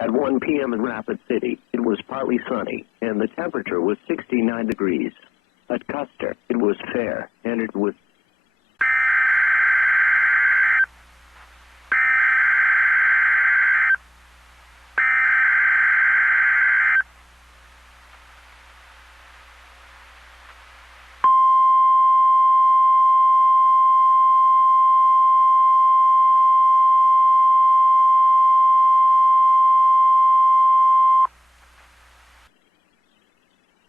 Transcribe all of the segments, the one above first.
At 1 p.m. in Rapid City, it was partly sunny, and the temperature was 69 degrees. At Custer, it was fair, and it was...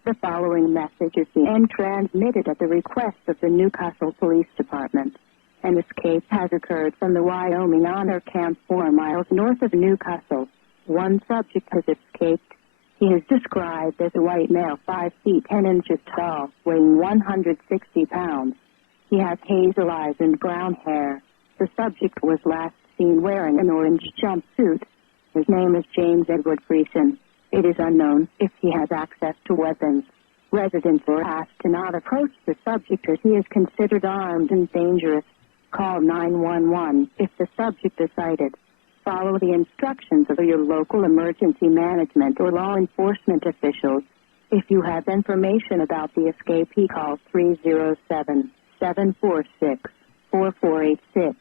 The following message is being transmitted at the request of the Newcastle Police Department. An escape has occurred from the Wyoming Honor Camp 4 miles north of Newcastle. One subject has escaped. He is described as a white male, 5 feet 10 inches tall, weighing 160 pounds. He has hazel eyes and brown hair. The subject was last seen wearing an orange jumpsuit. His name is James Edward Friesen. It is unknown if he has access to weapons. Residents are asked to not approach the subject as he is considered armed and dangerous. Call 911 if the subject is sighted. Follow the instructions of your local emergency management or law enforcement officials. If you have information about the escapee, call 307-746-4486.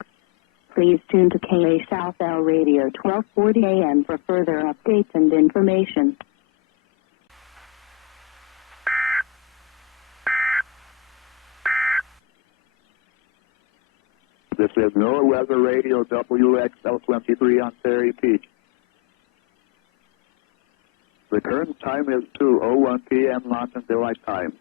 Please tune to KA South L Radio 1240 AM for further updates and information. This is NOAA Weather Radio WXL23 on Terry Peach. The current time is 2:01 p.m. Mountain Daylight Time.